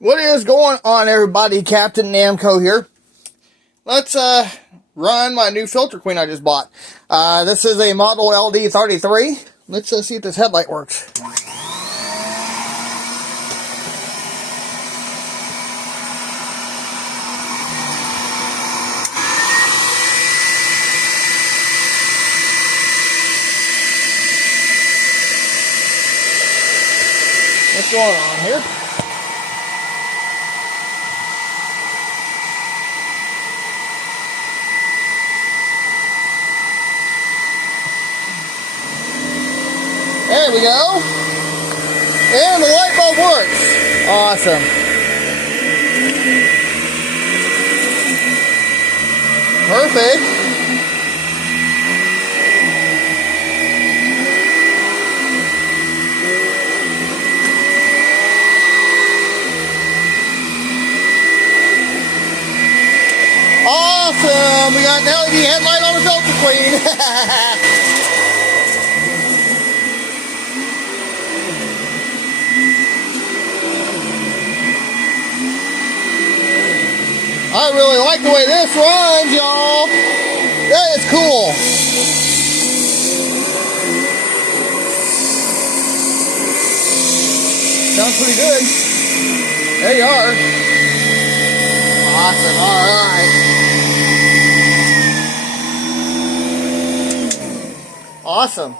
What is going on, everybody? Captain Namco here. Let's run my new filter queen I just bought. This is a model LD33. Let's see if this headlight works. What's going on here? There we go. And the light bulb works. Awesome. Perfect. Awesome. We got an LED headlight on the filter queen. I really like the way this runs, y'all. That is cool. Sounds pretty good. There you are. Awesome. All right. Awesome.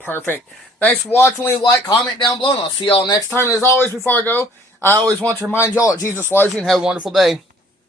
Perfect. Thanks for watching. Leave a like, comment down below, and I'll see y'all next time. And as always, before I go, I always want to remind y'all that Jesus loves you and have a wonderful day.